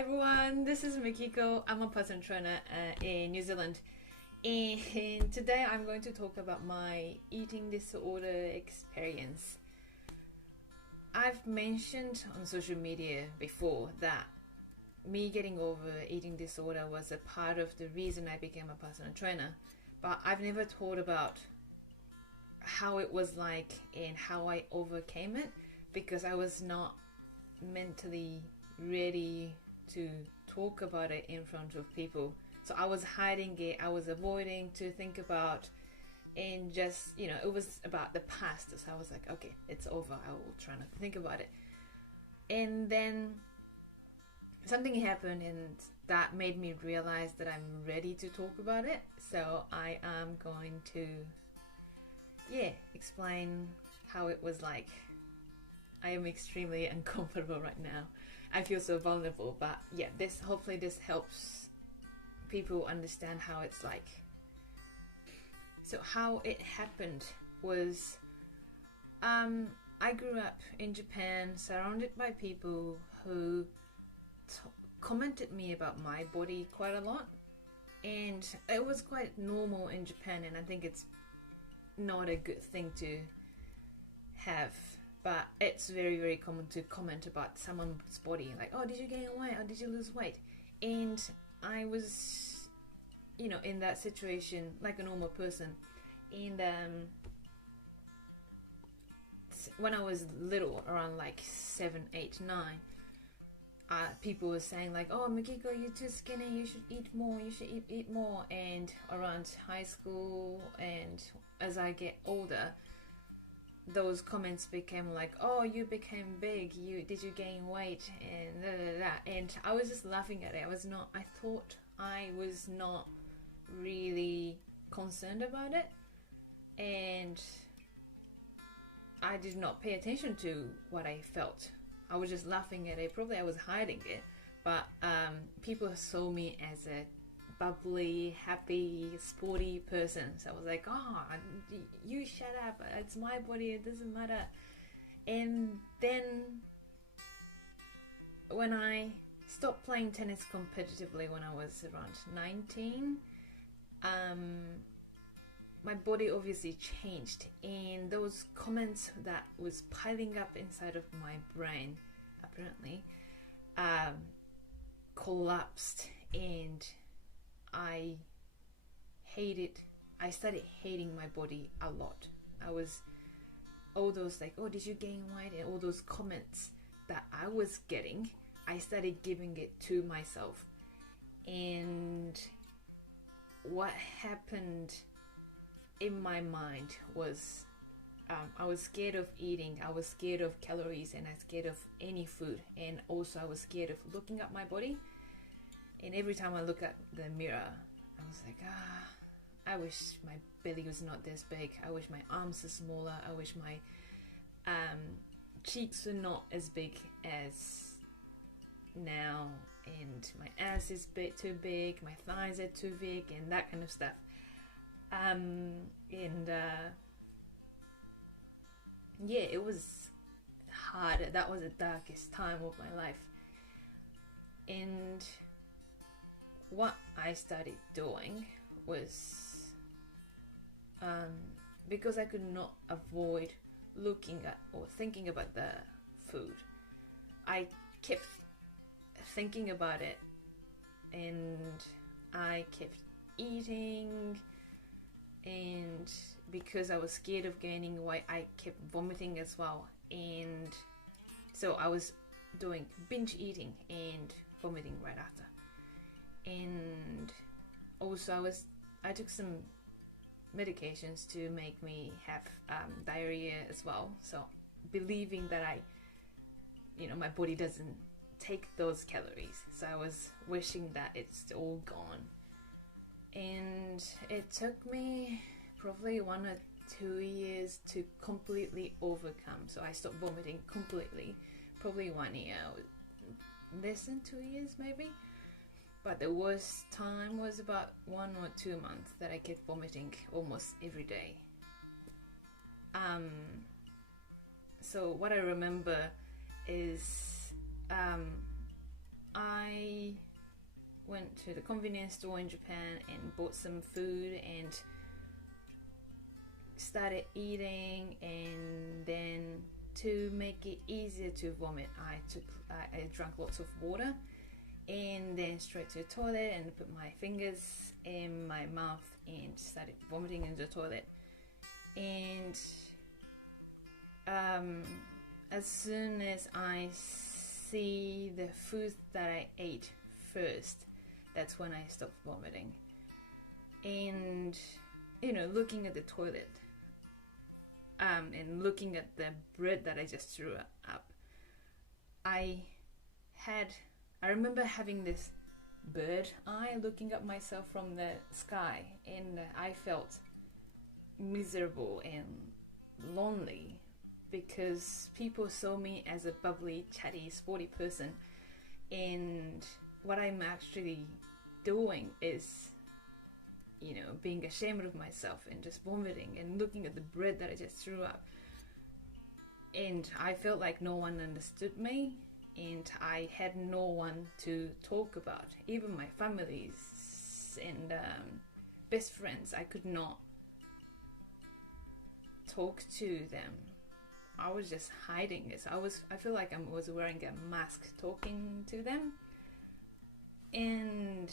Hi everyone, this is Mikiko. I'm a personal trainer in New Zealand, and today I'm going to talk about my eating disorder experience. I've mentioned on social media before that me getting over eating disorder was a part of the reason I became a personal trainer, but I've never thought about how it was like and how I overcame it, because I was not mentally ready to talk about it in front of people. So I was hiding it, I was avoiding to think about, and just, it was about the past. So I was like, okay, it's over, I will try not to think about it. And then something happened, and that made me realize that I'm ready to talk about it. So I am going to explain how it was like. I am extremely uncomfortable right now. I feel so vulnerable, but hopefully this helps people understand how it's like. So how it happened was, I grew up in Japan, surrounded by people who commented me about my body quite a lot, and it was quite normal in Japan, and I think it's not a good thing to have. But it's very, very common to comment about someone's body, like, oh, did you gain weight, or did you lose weight? And I was, in that situation like a normal person. And when I was little, around like 7, 8, 9, people were saying like, oh, Mikiko, you're too skinny, you should eat more, you should eat more. And around high school, and as I get older, those comments became like, oh, you became big, did you gain weight, and and I was just laughing at it. I thought I was not really concerned about it, and I did not pay attention to what I felt. I was just laughing at it. Probably I was hiding it, but people saw me as a bubbly, happy, sporty person. So I was like, oh, you shut up, it's my body, it doesn't matter. And then when I stopped playing tennis competitively when I was around 19, my body obviously changed, and those comments that was piling up inside of my brain apparently collapsed, and I started hating my body a lot. All those like, oh, did you gain weight, and all those comments that I was getting, I started giving it to myself. And what happened in my mind was, I was scared of eating, I was scared of calories, and I was scared of any food, and also I was scared of looking at my body. And every time I look at the mirror, I was like, I wish my belly was not this big. I wish my arms were smaller. I wish my cheeks were not as big as now. And my ass is too big. My thighs are too big, and that kind of stuff. It was hard. That was the darkest time of my life. And what I started doing was, because I could not avoid looking at or thinking about the food, I kept thinking about it, and I kept eating, and because I was scared of gaining weight, I kept vomiting as well. And so I was doing binge eating and vomiting right after. And also I took some medications to make me have diarrhea as well, so believing that my body doesn't take those calories, so I was wishing that it's all gone. And it took me probably 1 or 2 years to completely overcome. So I stopped vomiting completely, probably 1 year, less than 2 years maybe. But the worst time was about 1 or 2 months that I kept vomiting almost every day. So what I remember is I went to the convenience store in Japan and bought some food and started eating, and then to make it easier to vomit, I drank lots of water and then straight to the toilet and put my fingers in my mouth and started vomiting in the toilet. And as soon as I see the food that I ate first, that's when I stopped vomiting. And looking at the toilet and looking at the bread that I just threw up, I remember having this bird eye looking at myself from the sky, and I felt miserable and lonely because people saw me as a bubbly, chatty, sporty person, and what I'm actually doing is being ashamed of myself and just vomiting and looking at the bread that I just threw up. And I felt like no one understood me, and I had no one to talk about. Even my families and best friends, I could not talk to them. I was just hiding this. I feel like I was wearing a mask talking to them. And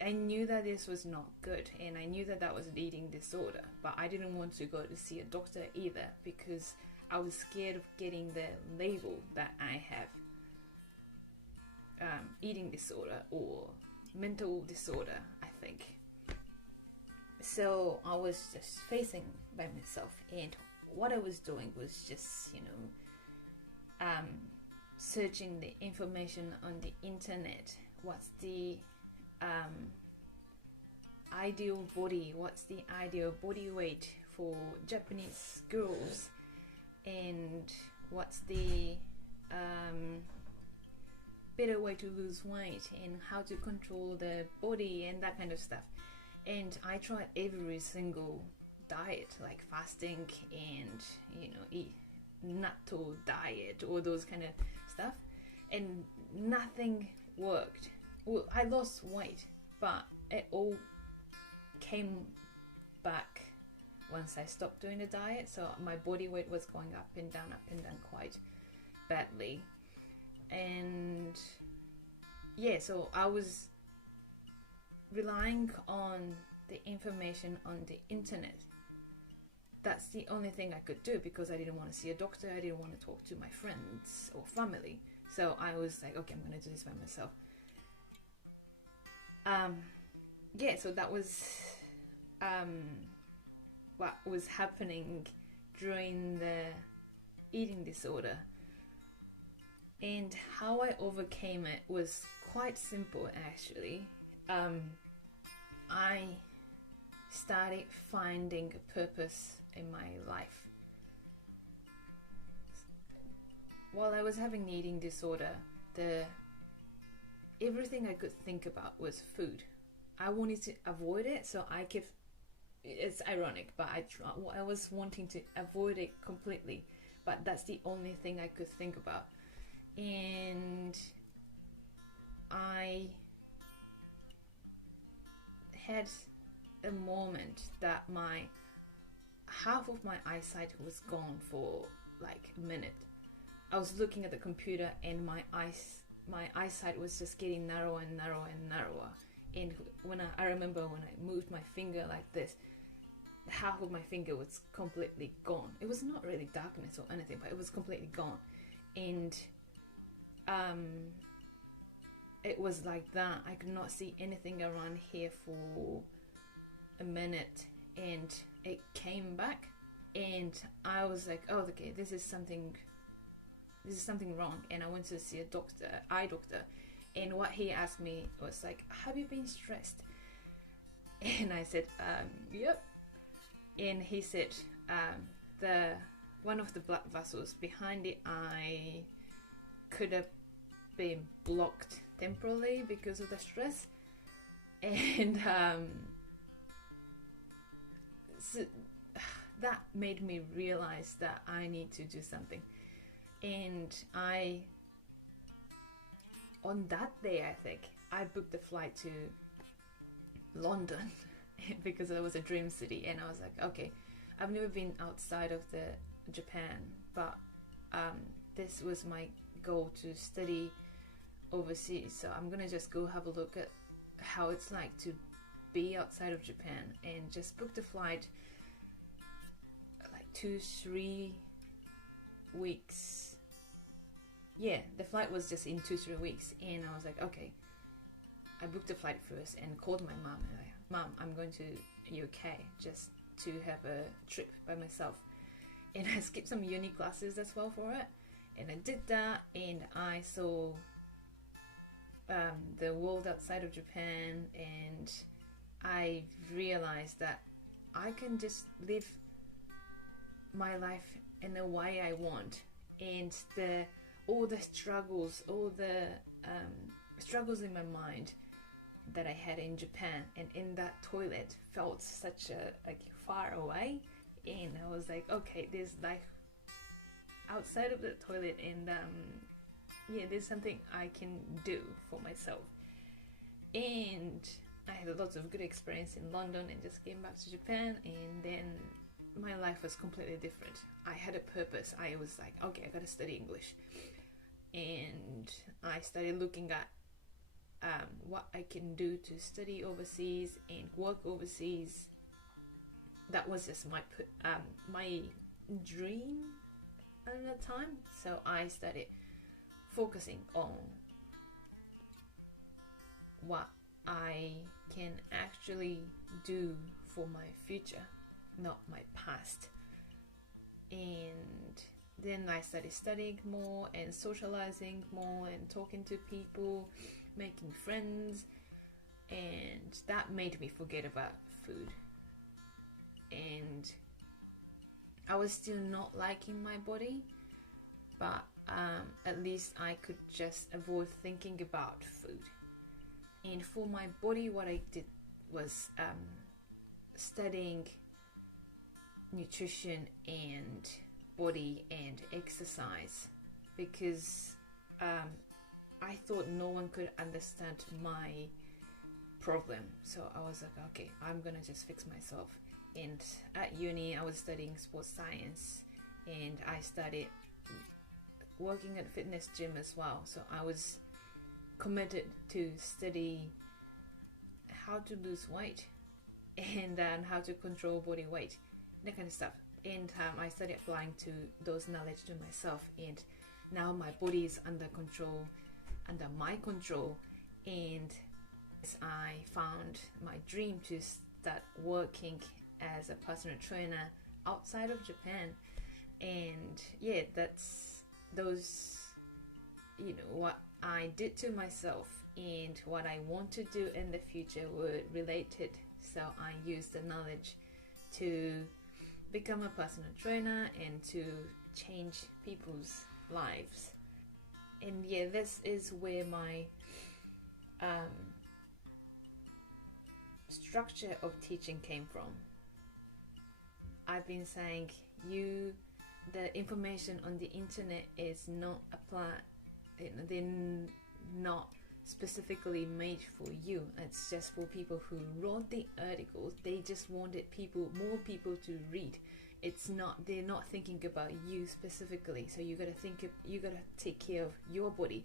I knew that this was not good, and I knew that that was an eating disorder, but I didn't want to go to see a doctor either because I was scared of getting the label that I have eating disorder or mental disorder, I think. So I was just facing by myself, and what I was doing was just searching the information on the internet. What's the ideal body, what's the ideal body weight for Japanese girls, and what's the better way to lose weight, and how to control the body, and that kind of stuff. And I tried every single diet, like fasting and eat natto diet, all those kind of stuff, and nothing worked. Well, I lost weight, but it all came back once I stopped doing the diet. So my body weight was going up and down quite badly. And yeah, so I was relying on the information on the internet. That's the only thing I could do because I didn't want to see a doctor. I didn't want to talk to my friends or family. So I was like, okay, I'm going to do this by myself. So that was what was happening during the eating disorder. And how I overcame it was quite simple, actually. I started finding a purpose in my life. While I was having the eating disorder, everything I could think about was food. I wanted to avoid it, so I kept. It's ironic, but I was wanting to avoid it completely, but that's the only thing I could think about. And I had a moment that half of my eyesight was gone for like a minute. I was looking at the computer and my eyesight was just getting narrower and narrower and narrower. And when I remember when I moved my finger like this, half of my finger was completely gone. It was not really darkness or anything, but it was completely gone. And it was like that. I could not see anything around here for a minute, and it came back, and I was like, oh, okay, this is something wrong. And I went to see a eye doctor, and what he asked me was like, have you been stressed? And I said, yep. And he said, one of the blood vessels behind the eye could have been blocked temporarily because of the stress. And so that made me realize that I need to do something. And I on that day, I think I booked the flight to London because it was a dream city, and I was like, okay, I've never been outside of the Japan, but this was my goal to study overseas, so I'm gonna just go have a look at how it's like to be outside of Japan, and just book the flight like 2-3 weeks. Yeah, the flight was just in 2-3 weeks, and I was like, okay, I booked the flight first and called my mom and like, Mom, I'm going to UK just to have a trip by myself, and I skipped some uni classes as well for it, and I did that, and I saw the world outside of Japan, and I realized that I can just live my life in the way I want, and all the struggles in my mind that I had in Japan and in that toilet felt such a far away, and I was like, okay, there's life outside of the toilet, and there's something I can do for myself. And I had lots of good experience in London and just came back to Japan, and then my life was completely different. I had a purpose. I was like, okay, I gotta study English, and I started looking at what I can do to study overseas and work overseas. That was just my dream at that time. So I started focusing on what I can actually do for my future, not my past. And then I started studying more and socializing more and talking to people, making friends, and that made me forget about food. And I was still not liking my body, but at least I could just avoid thinking about food. And for my body, what I did was studying nutrition and body and exercise, because I thought no one could understand my problem. So I was like, okay, I'm gonna just fix myself. And at uni I was studying sports science, and I started working at fitness gym as well. So I was committed to study how to lose weight and then how to control body weight, that kind of stuff. And I started applying to those knowledge to myself, and now my body is under my control, and I found my dream to start working as a personal trainer outside of Japan. And yeah, that's those, what I did to myself and what I want to do in the future were related. So I used the knowledge to become a personal trainer and to change people's lives. And yeah, this is where my structure of teaching came from. I've been saying the information on the internet is not applied, they're not specifically made for you. It's just for people who wrote the articles. They just wanted more people to read. They're not thinking about you specifically. So you gotta take care of your body.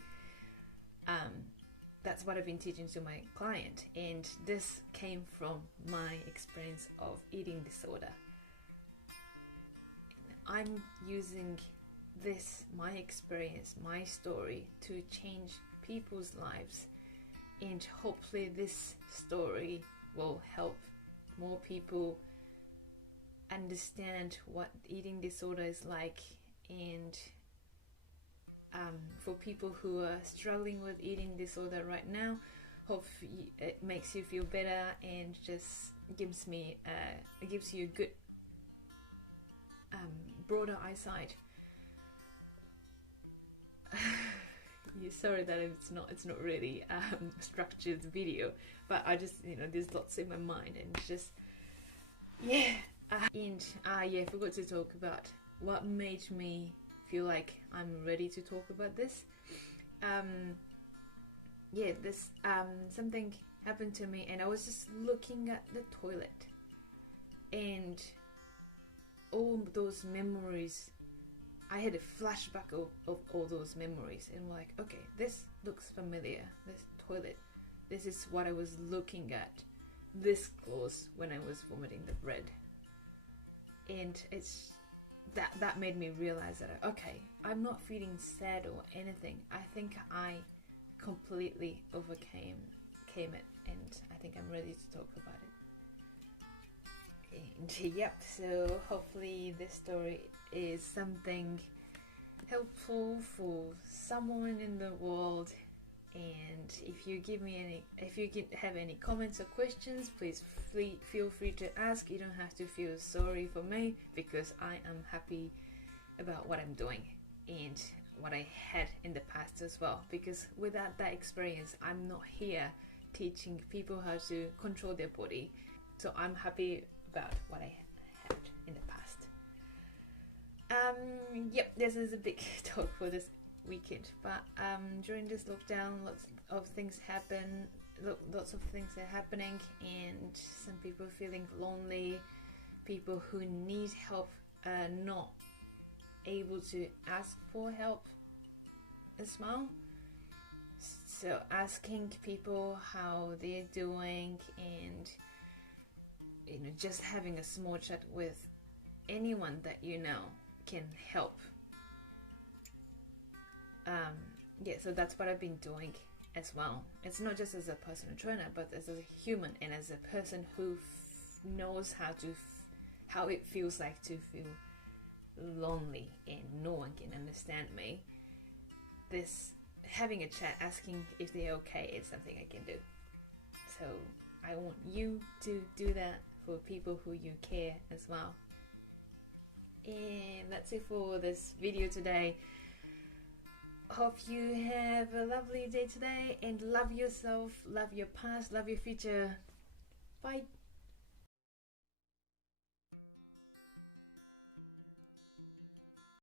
That's what I've been teaching to my client, and this came from my experience of eating disorder. I'm using my experience, my story, to change people's lives, and hopefully this story will help more people understand what eating disorder is like, and for people who are struggling with eating disorder right now, hope it makes you feel better and just gives you a good broader eyesight. Sorry that it's not really structured video, but I just there's lots in my mind, and just I forgot to talk about what made me feel like I'm ready to talk about this. yeah, this something happened to me, and I was just looking at the toilet, and all those memories, I had a flashback of all those memories, and I'm like, okay, this looks familiar, this toilet, this is what I was looking at this close when I was vomiting the bread. And it's that made me realize that, okay, I'm not feeling sad or anything. I think I completely overcame it, and I think I'm ready to talk about it. And yep, so hopefully this story is something helpful for someone in the world. And if you have any comments or questions, please feel free to ask. You don't have to feel sorry for me, because I am happy about what I'm doing and what I had in the past as well, because without that experience, I'm not here teaching people how to control their body. So I'm happy about what I had in the past. Yep, this is a big talk for this weekend, but during this lockdown, lots of things are happening, and some people feeling lonely, people who need help are not able to ask for help as well. So asking people how they're doing, and just having a small chat with anyone that you know can help. Yeah, so that's what I've been doing as well. It's not just as a personal trainer, but as a human and as a person who knows how it feels like to feel lonely and no one can understand me. This having a chat, asking if they're okay, is something I can do. So I want you to do that for people who you care as well. And that's it for this video today. Hope you have a lovely day today, and love yourself, love your past, love your future. Bye.